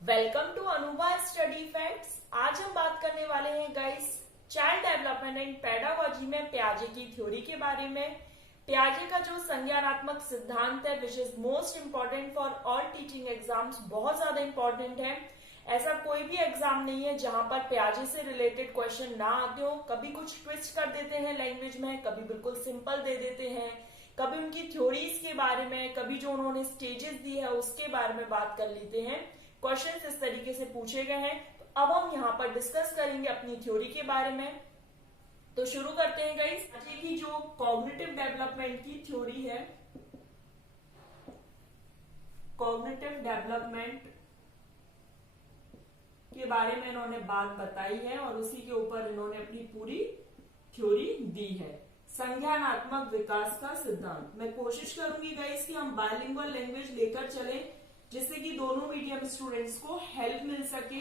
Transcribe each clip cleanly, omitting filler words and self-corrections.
Welcome to Anubha study facts. आज हम बात करने वाले हैं guys child development and pedagogy में पियाजे की थ्योरी के बारे में। पियाजे का जो संज्ञानात्मक सिद्धांत है which is most important for all teaching exams, बहुत ज्यादा इंपॉर्टेंट है। ऐसा कोई भी एग्जाम नहीं है जहां पर पियाजे से रिलेटेड क्वेश्चन ना आते हो। कभी कुछ ट्विस्ट कर देते हैं लैंग्वेज में, कभी बिल्कुल सिंपल दे देते हैं, कभी उनकी थ्योरीज के बारे में, कभी जो उन्होंने स्टेजेस दी है उसके बारे में बात कर लेते हैं। क्वेश्चन इस तरीके से पूछे गए हैं। तो अब हम यहाँ पर डिस्कस करेंगे अपनी थ्योरी के बारे में। तो शुरू करते हैं गाइस। पियाजे की जो कॉग्निटिव डेवलपमेंट की थ्योरी है, कॉग्निटिव डेवलपमेंट के बारे में इन्होंने बात बताई है और उसी के ऊपर इन्होंने अपनी पूरी थ्योरी दी है। संज्ञानात्मक विकास का सिद्धांत। मैं कोशिश करूंगी गाइस कि हम बायलिंगुअल लैंग्वेज लेकर चले जिससे कि दोनों मीडियम स्टूडेंट्स को हेल्प मिल सके।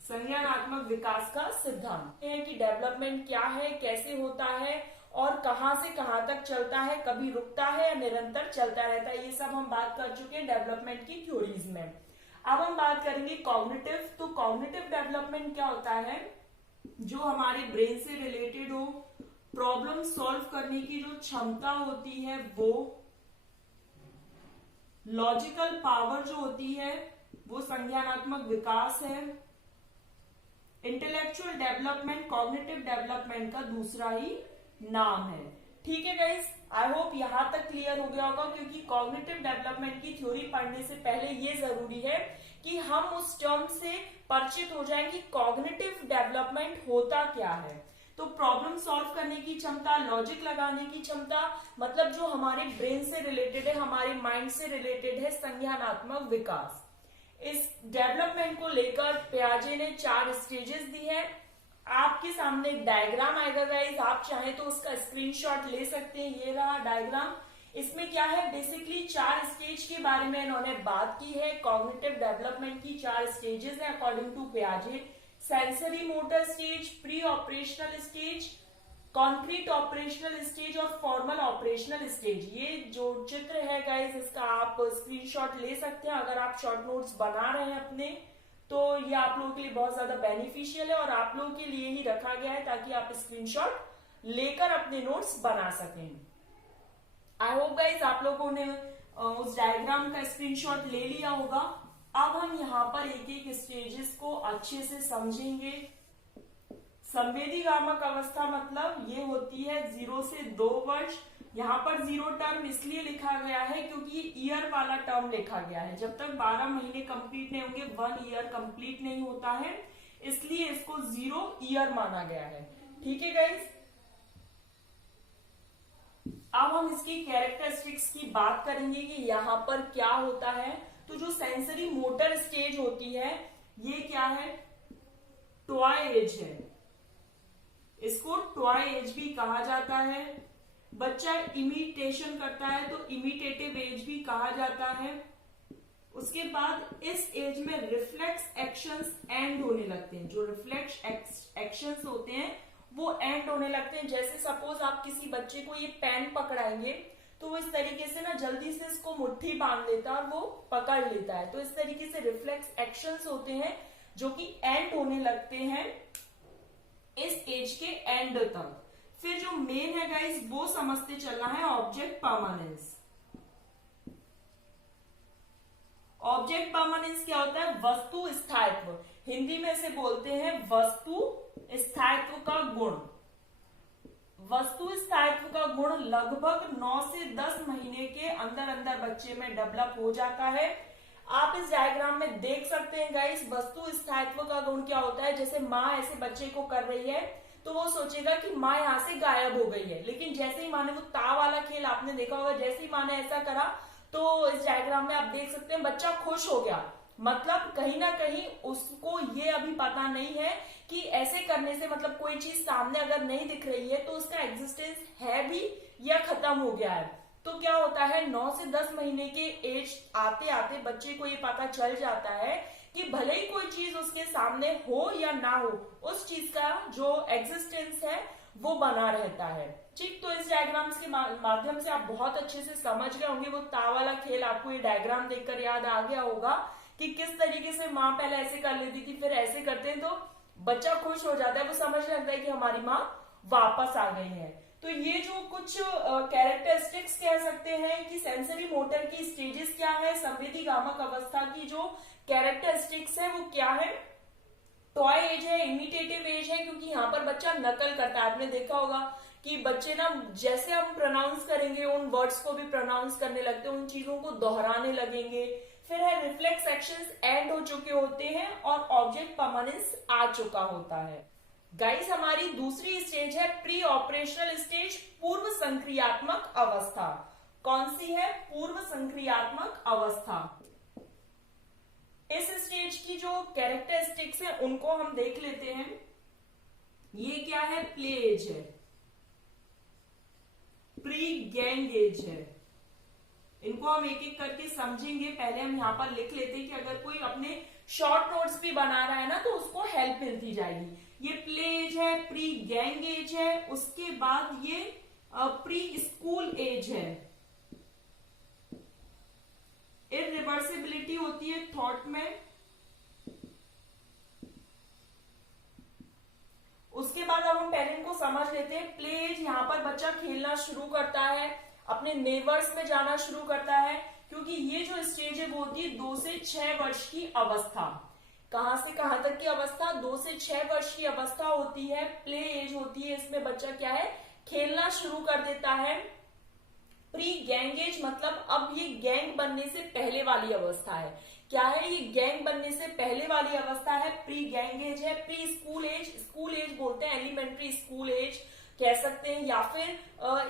संज्ञानात्मक विकास का सिद्धांत है कि डेवलपमेंट क्या है, कैसे होता है और कहां से कहां तक चलता है, कभी रुकता है या निरंतर चलता रहता है। ये सब हम बात कर चुके हैं डेवलपमेंट की थ्योरीज में। अब हम बात करेंगे कॉग्निटिव। तो कॉग्निटिव डेवलपमेंट क्या होता है? जो हमारे ब्रेन से रिलेटेड हो, प्रॉब्लम सॉल्व करने की जो क्षमता होती है वो, लॉजिकल पावर जो होती है वो संज्ञानात्मक विकास है। इंटेलेक्चुअल डेवलपमेंट कॉग्निटिव डेवलपमेंट का दूसरा ही नाम है। ठीक है गाइस, आई होप यहां तक क्लियर हो गया होगा, क्योंकि कॉग्निटिव डेवलपमेंट की थ्योरी पढ़ने से पहले ये जरूरी है कि हम उस टर्म से परिचित हो जाएं कि कॉग्निटिव डेवलपमेंट होता क्या है। तो प्रॉब्लम सॉल्व करने की क्षमता, लॉजिक लगाने की क्षमता, मतलब जो हमारे ब्रेन से रिलेटेड है, हमारे माइंड से रिलेटेड है, संज्ञानात्मक विकास। इस डेवलपमेंट को लेकर पियाजे ने 4 स्टेजेस दी है। आपके सामने एक डायग्राम आएगा गाइस, आप चाहें तो उसका स्क्रीनशॉट ले सकते हैं। ये रहा डायग्राम। इसमें क्या है, बेसिकली 4 स्टेज के बारे में इन्होंने बात की है। कॉग्निटिव डेवलपमेंट की 4 स्टेजेस है अकॉर्डिंग टू पियाजे। Sensory motor stage, pre operational stage, concrete operational stage और फॉर्मल ऑपरेशनल स्टेज। ये जो चित्र है गाइस इसका आप स्क्रीनशॉट ले सकते हैं। अगर आप शॉर्ट नोट्स बना रहे हैं अपने, तो ये आप लोगों के लिए बहुत ज्यादा बेनिफिशियल है और आप लोगों के लिए ही रखा गया है ताकि आप स्क्रीनशॉट लेकर अपने नोट्स बना सकें। आई होप गाइस आप लोगों ने उस डायग्राम का स्क्रीनशॉट ले लिया होगा। अब हम यहाँ पर एक एक स्टेजेस को अच्छे से समझेंगे। संवेदीगामक अवस्था मतलब ये होती है 0 से 2 वर्ष। यहाँ पर 0 टर्म इसलिए लिखा गया है क्योंकि ईयर वाला टर्म लिखा गया है। जब तक 12 महीने कंप्लीट नहीं होंगे 1 ईयर कंप्लीट नहीं होता है, इसलिए इसको 0 ईयर माना गया है। ठीक है गाइस, अब हम इसकी कैरेक्टरिस्टिक्स की बात करेंगे कि यहाँ पर क्या होता है। तो जो सेंसरी मोटर स्टेज होती है ये क्या है, टॉय एज है। इसको टॉय एज भी कहा जाता है। बच्चा इमिटेशन करता है तो इमिटेटिव एज भी कहा जाता है। उसके बाद इस एज में रिफ्लेक्स एक्शंस एंड होने लगते हैं। जो रिफ्लेक्स एक्शंस होते हैं वो एंड होने लगते हैं। जैसे सपोज आप किसी बच्चे को ये पेन पकड़ाएंगे तो वो इस तरीके से ना जल्दी से इसको मुट्ठी बांध लेता है और वो पकड़ लेता है। तो इस तरीके से रिफ्लेक्स एक्शंस होते हैं जो कि एंड होने लगते हैं इस एज के एंड तक। फिर जो मेन है गाइस वो समझते चलना है ऑब्जेक्ट परमानेंस। ऑब्जेक्ट परमानेंस क्या होता है? वस्तु स्थायित्व। हिंदी में से बोलते हैं वस्तु स्थायित्व का गुण। वस्तु स्थायित्व का गुण लगभग 9 से 10 महीने के अंदर अंदर बच्चे में डेवलप हो जाता है। आप इस डायग्राम में देख सकते हैं गाइस, वस्तु स्थायित्व का गुण क्या होता है। जैसे माँ ऐसे बच्चे को कर रही है तो वो सोचेगा कि माँ यहाँ से गायब हो गई है, लेकिन जैसे ही माँ ने वो ता वाला खेल आपने देखा होगा, जैसे ही माँ ने ऐसा करा तो इस डायग्राम में आप देख सकते हैं बच्चा खुश हो गया। मतलब कहीं ना कहीं उसको ये अभी पता नहीं है कि ऐसे करने से मतलब कोई चीज सामने अगर नहीं दिख रही है तो उसका एग्जिस्टेंस है भी या खत्म हो गया है। तो क्या होता है, 9 से 10 महीने के एज आते आते बच्चे को ये पता चल जाता है कि भले ही कोई चीज उसके सामने हो या ना हो, उस चीज का जो एग्जिस्टेंस है वो बना रहता है। ठीक, तो इस डायग्राम्स के माध्यम से आप बहुत अच्छे से समझ गए होंगे। वो ताव वाला खेल आपको ये डायग्राम देखकर याद आ गया होगा कि किस तरीके से माँ पहले ऐसे कर लेती थी, फिर ऐसे करते हैं तो बच्चा खुश हो जाता है, वो समझ लगता है कि हमारी माँ वापस आ गई है। तो ये जो कुछ कैरेक्टरिस्टिक्स कह सकते हैं कि सेंसरी मोटर की स्टेजेस क्या है, संवेदी गामक अवस्था की जो कैरेक्टरिस्टिक्स है वो क्या है। टॉय एज है, इमिटेटिव एज है, क्योंकि यहाँ पर बच्चा नकल करता है। आपने देखा होगा कि बच्चे ना जैसे हम प्रोनाउंस करेंगे उन वर्ड्स को भी प्रोनाउंस करने लगते हैं, उन चीजों को दोहराने लगेंगे। फिर है रिफ्लेक्स एक्शंस एंड हो चुके होते हैं और ऑब्जेक्ट परमानेंस आ चुका होता है। गाइस, हमारी दूसरी स्टेज है प्री ऑपरेशनल स्टेज, पूर्व संक्रियात्मक अवस्था। कौन सी है? पूर्व संक्रियात्मक अवस्था। इस स्टेज की जो कैरेक्टरिस्टिक्स है उनको हम देख लेते हैं। ये क्या है? प्ले एज है, प्री गैंग एज है। इनको हम एक एक करके समझेंगे। पहले हम यहाँ पर लिख लेते हैं कि अगर कोई अपने शॉर्ट नोट्स भी बना रहा है ना तो उसको हेल्प मिलती जाएगी। ये प्ले एज है, प्री गैंग एज है, उसके बाद ये प्री स्कूल एज है। इरिवर्सिबिलिटी होती है थॉट में। उसके बाद अब हम पहले इनको समझ लेते हैं। प्ले एज, यहाँ पर बच्चा खेलना शुरू करता है, अपने नेबर्स में जाना शुरू करता है, क्योंकि ये जो स्टेज है वो होती है 2 से 6 वर्ष की अवस्था। कहां से कहां तक की अवस्था? 2 से 6 वर्ष की अवस्था होती है, प्ले एज होती है। इसमें बच्चा क्या है? खेलना शुरू कर देता है। प्री गैंग एज मतलब अब ये गैंग बनने से पहले वाली अवस्था है। क्या है? ये गैंग बनने से पहले वाली अवस्था है, प्री गैंग एज है। Pre school age, school age बोलते हैं, एलिमेंट्री स्कूल एज कह सकते हैं, या फिर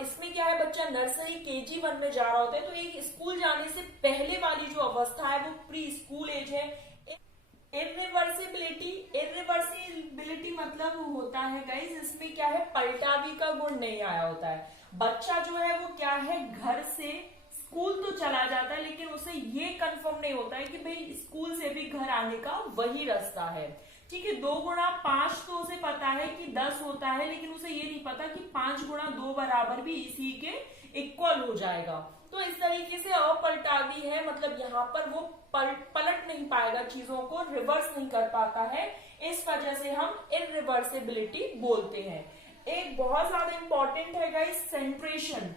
इसमें क्या है, बच्चा नर्सरी केजी 1 में जा रहा होता है, तो एक स्कूल जाने से पहले वाली जो अवस्था है वो प्री स्कूल एज है। इरिवर्सिबिलिटी, इरिवर्सिबिलिटी मतलब होता है गाइस, इसमें क्या है, पलटावी का गुण नहीं आया होता है। बच्चा जो है वो क्या है, घर से स्कूल तो चला जाता है लेकिन उसे ये कंफर्म नहीं होता है कि भाई स्कूल से भी घर आने का वही रास्ता है। ठीक है, 2 गुणा 5 तो उसे पता है कि 10 होता है, लेकिन उसे ये नहीं पता कि 5 गुणा 2 बराबर भी इसी के इक्वल हो जाएगा। तो इस तरीके से अपलटावी है, मतलब यहाँ पर वो पलट नहीं पाएगा, चीजों को रिवर्स नहीं कर पाता है। इस वजह से हम इरिवर्सिबिलिटी बोलते हैं। एक बहुत ज्यादा इंपॉर्टेंट है गाइस, सेंट्रेशन।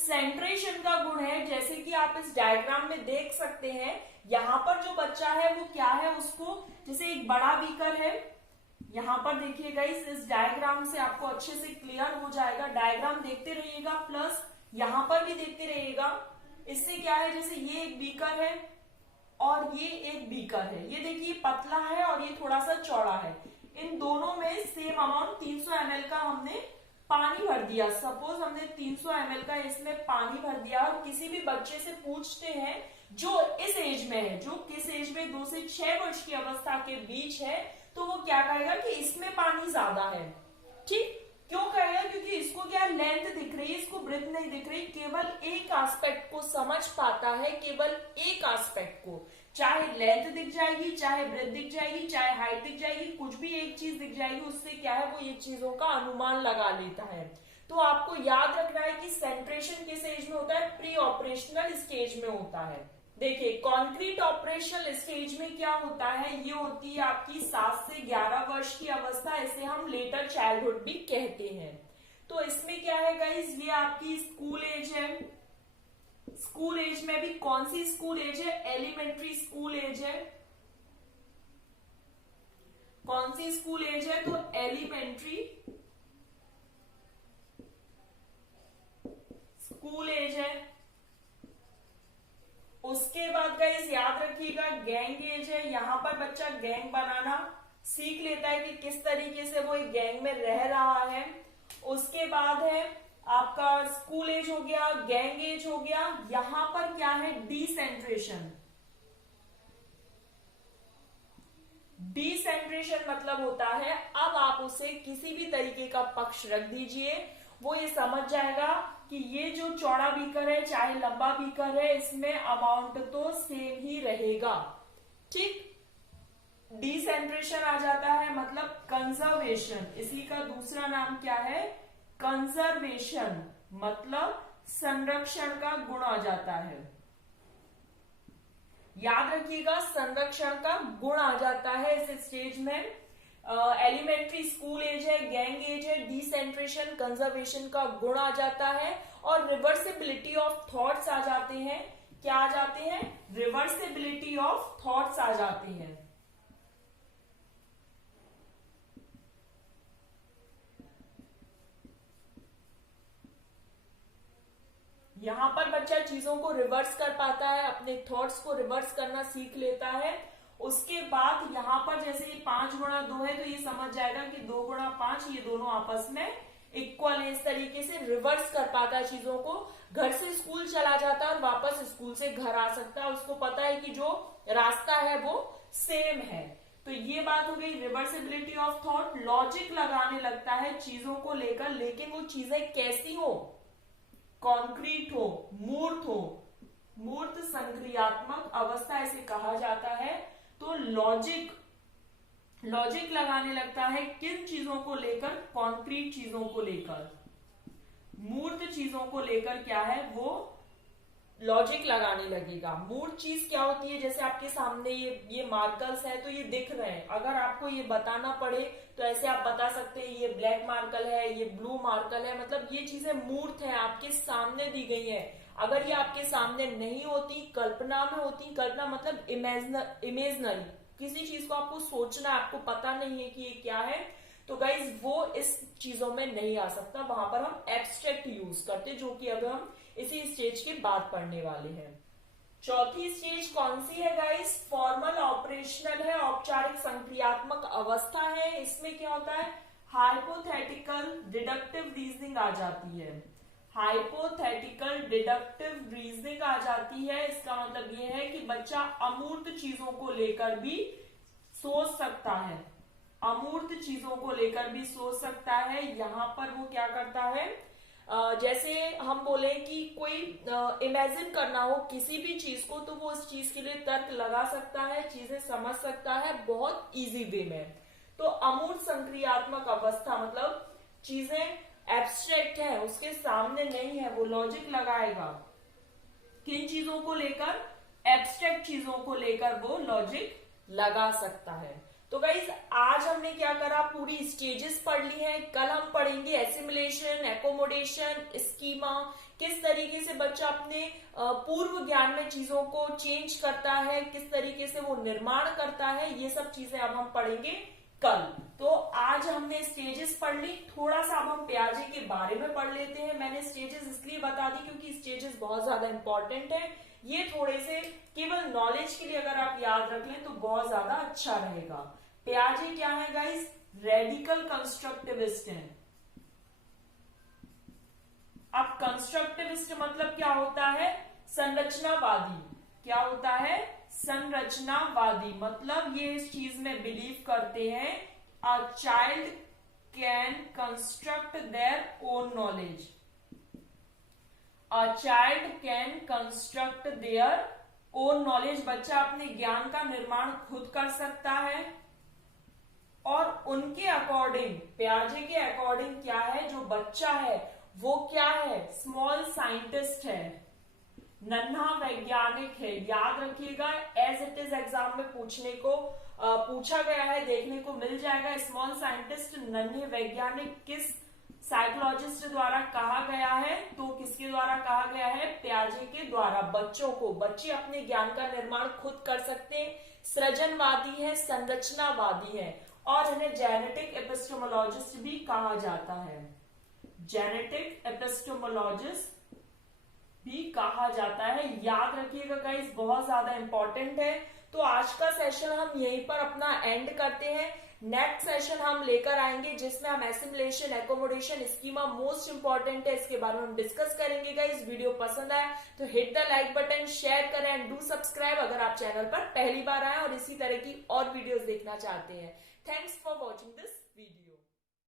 सेंट्रेशन का गुण है, जैसे कि आप इस डायग्राम में देख सकते हैं, यहाँ पर जो बच्चा है वो क्या है, उसको जैसे एक बड़ा बीकर है, यहाँ पर देखिए गाइस, इस डायग्राम से आपको अच्छे से क्लियर हो जाएगा। डायग्राम देखते रहिएगा, प्लस यहाँ पर भी देखते रहिएगा। इससे क्या है, जैसे ये एक बीकर है और ये एक बीकर है, ये देखिए पतला है और ये थोड़ा सा चौड़ा है। इन दोनों में सेम अमाउंट 300 ml का हमने पानी भर दिया। सपोज हमने 300 ml का इसमें पानी भर दिया और किसी भी बच्चे से पूछते हैं जो इस एज में है, जो किस एज में 2 से 6 वर्ष की अवस्था के बीच है, तो वो क्या कहेगा कि इसमें पानी ज्यादा है। ठीक, क्यों कहेगा? क्योंकि इसको क्या लेंथ दिख रही है, इसको ब्रेथ नहीं दिख रही, केवल एक एस्पेक्ट को समझ पाता है, केवल एक एस्पेक्ट को। चाहे लेंथ दिख जाएगी, चाहे ब्रेथ दिख जाएगी, चाहे हाइट दिख जाएगी, कुछ भी एक चीज दिख जाएगी, उससे क्या है, वो ये चीजों का अनुमान लगा लेता है। तो आपको याद रखना है कि सेंट्रेशन किस एज में होता है, प्री ऑपरेशनल स्टेज में होता है। देखिए, कॉन्क्रीट ऑपरेशनल स्टेज में क्या होता है, ये होती है आपकी 7 से 11 वर्ष की अवस्था, इसे हम लेटर चाइल्डहुड भी कहते हैं। तो इसमें क्या है गाइस, ये आपकी स्कूल एज है। स्कूल एज में भी कौन सी स्कूल एज है, एलिमेंट्री स्कूल एज है। कौन सी स्कूल एज है, तो एलिमेंट्री स्कूल एज है। उसके बाद गाइस याद रखिएगा, गैंग एज है। यहां पर बच्चा गैंग बनाना सीख लेता है कि किस तरीके से वो एक गैंग में रह रहा है। उसके बाद है आपका स्कूल एज हो गया, गैंग एज हो गया। यहां पर क्या है, डिसेंट्रेशन। डिसेंट्रेशन मतलब होता है, अब आप उसे किसी भी तरीके का पक्ष रख दीजिए, वो ये समझ जाएगा कि ये जो चौड़ा बीकर है चाहे लंबा बीकर है, इसमें अमाउंट तो सेम ही रहेगा। ठीक, डिसेंट्रेशन आ जाता है मतलब कंजर्वेशन, इसी का दूसरा नाम क्या है, कंजर्वेशन, मतलब संरक्षण का गुण आ जाता है। याद रखिएगा संरक्षण का गुण आ जाता है इस स्टेज में। एलिमेंट्री स्कूल एज है, गैंग एज है, डिसेंट्रेशन कंजर्वेशन का गुण आ जाता है और रिवर्सिबिलिटी ऑफ थॉट्स आ जाते हैं। क्या आ जाते हैं, रिवर्सिबिलिटी ऑफ थॉट्स आ जाते हैं। यहां पर बच्चा चीजों को रिवर्स कर पाता है, अपने थॉट्स को रिवर्स करना सीख लेता है। उसके बाद यहां पर जैसे ये 5 गुणा 2 है तो ये समझ जाएगा कि 2 गुणा 5 ये दोनों आपस में इक्वल है। इस तरीके से रिवर्स कर पाता है चीजों को। घर से स्कूल चला जाता है और वापस स्कूल से घर आ सकता है, उसको पता है कि जो रास्ता है वो सेम है। तो ये बात हो गई रिवर्सिबिलिटी ऑफ थॉट। लॉजिक लगाने लगता है चीजों को लेकर, लेकिन वो चीजें कैसी हो, कॉन्क्रीट हो, मूर्त हो, मूर्त संक्रियात्मक अवस्था इसे कहा जाता है। तो लॉजिक लगाने लगता है किन चीजों को लेकर, कॉन्क्रीट चीजों को लेकर, मूर्त चीजों को लेकर क्या है वो लॉजिक लगाने लगेगा। मूर्त चीज क्या होती है, जैसे आपके सामने ये मार्कर्स है तो ये दिख रहे हैं, अगर आपको ये बताना पड़े तो ऐसे आप बता सकते हैं ये ब्लैक मार्कर है, ये ब्लू मार्कर है, मतलब ये चीजें मूर्त है, आपके सामने दी गई है। अगर ये आपके सामने नहीं होती, कल्पना में होती, कल्पना मतलब इमेजनरी, किसी चीज को आपको सोचना, आपको पता नहीं है कि ये क्या है, तो गाइज वो इस चीजों में नहीं आ सकता। वहां पर हम एब्स्ट्रैक्ट यूज करते, जो कि अब हम इसी स्टेज के बाद पढ़ने वाले हैं। चौथी स्टेज कौन सी है गाइज, फॉर्मल ऑपरेशनल है, औपचारिक संक्रियात्मक अवस्था है। इसमें क्या होता है, हाइपोथेटिकल डिडक्टिव रीजनिंग आ जाती है। हाइपोथेटिकल डिडक्टिव रीजनिंग आ जाती है। इसका मतलब ये है कि बच्चा अमूर्त चीजों को लेकर भी सोच सकता है, अमूर्त चीजों को लेकर भी सोच सकता है। यहां पर वो क्या करता है, जैसे हम बोले कि कोई इमेजिन करना हो किसी भी चीज को, तो वो उस चीज के लिए तर्क लगा सकता है, चीजें समझ सकता है बहुत इजी वे में। तो अमूर्त संक्रियात्मक अवस्था मतलब चीजें एब्स्ट्रैक्ट है, उसके सामने नहीं है, वो लॉजिक लगाएगा। किन चीजों को लेकर, एब्स्ट्रैक्ट चीजों को लेकर वो लॉजिक लगा सकता है। तो गाइज आज हमने क्या करा, पूरी स्टेजेस पढ़ ली हैं। कल हम पढ़ेंगे एसिमिलेशन, एकोमोडेशन, स्कीमा, किस तरीके से बच्चा अपने पूर्व ज्ञान में चीजों को चेंज करता है, किस तरीके से वो निर्माण करता है, ये सब चीजें अब हम पढ़ेंगे कल। तो आज हमने स्टेजेस पढ़ ली, थोड़ा सा अब हम प्याजे के बारे में पढ़ लेते हैं। मैंने स्टेजेस इसलिए बता दी क्योंकि स्टेजेस बहुत ज्यादा इंपॉर्टेंट है। ये थोड़े से केवल नॉलेज के लिए अगर आप याद रख लें तो बहुत ज्यादा अच्छा रहेगा। प्याजे क्या है गाइस, रेडिकल कंस्ट्रक्टिविस्ट है। अब कंस्ट्रक्टिविस्ट मतलब क्या होता है, संरचनावादी। क्या होता है, संरचनावादी, मतलब ये इस चीज में बिलीव करते हैं a child can construct their own knowledge, a child can construct their own knowledge. बच्चा अपने ज्ञान का निर्माण खुद कर सकता है और उनके अकॉर्डिंग, प्याजे के अकॉर्डिंग क्या है, जो बच्चा है वो क्या है, स्मॉल साइंटिस्ट है, नन्हा वैज्ञानिक है। याद रखिएगा एज इट इज एग्जाम में पूछा गया है, देखने को मिल जाएगा। स्मॉल साइंटिस्ट, नन्हे वैज्ञानिक किस साइकोलॉजिस्ट द्वारा कहा गया है, तो किसके द्वारा कहा गया है, प्याजे के द्वारा। बच्चों को, बच्चे अपने ज्ञान का निर्माण खुद कर सकते हैं, सृजनवादी है, संरचनावादी है और इन्हें जेनेटिक एपिस्टेमोलॉजिस्ट भी कहा जाता है। जेनेटिक एपिस्टेमोलॉजिस्ट भी कहा जाता है। याद रखिएगा गाइस, बहुत ज्यादा इंपॉर्टेंट है। तो आज का सेशन हम यहीं पर अपना एंड करते हैं। नेक्स्ट सेशन हम लेकर आएंगे जिसमें हम assimilation, accommodation, schema most important है, इसके बारे में हम डिस्कस करेंगे। गाइस वीडियो पसंद आए तो hit the like button, share करें एंड डू सब्सक्राइब अगर आप चैनल पर पहली बार आए और इसी तरह की और वीडियोस देखना चाहते हैं। Thanks for watching this video.